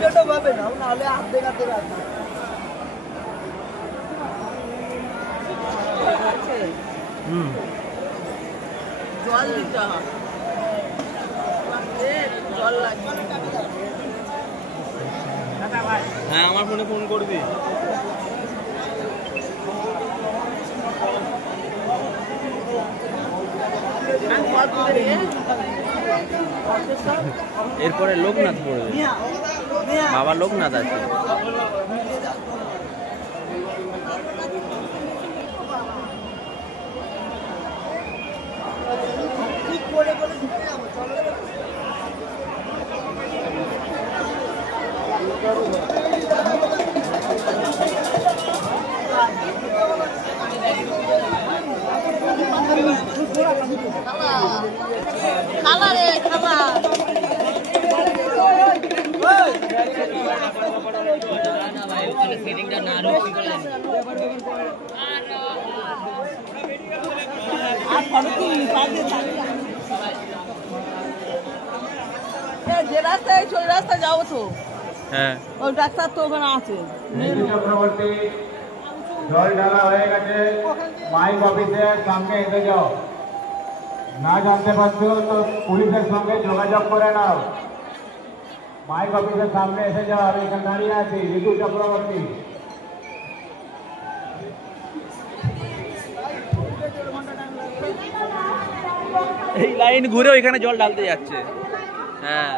ভিডিওটা পাবে না, নাহলে আর্ধেক আর্ধেক আসবে। জল দিতে হবে, জল লাগবে। হ্যাঁ আমার ফোনে ফোন করবি। এরপরে লোকনাথ পড়বে, বাবা লোকনাথ আছে। যে রাস্তায় ওই রাস্তা যাবো তো, হ্যাঁ ওই রাস্তা তো ওখানে আছে। চক্রবর্তী জল ঢালা হয়ে গেছে, মাইক অফিসের সামনে এসে যাও। না জানতে পারছো তো পুলিশের সঙ্গে যোগাযোগ করে নাও। মাইক অফিসের সামনে এসে যাও, আমি এখানে দাঁড়িয়ে আছি। ঋতু চক্রবর্তী এই লাইন ঘুরে ওইখানে জল ঢালতে যাচ্ছে। হ্যাঁ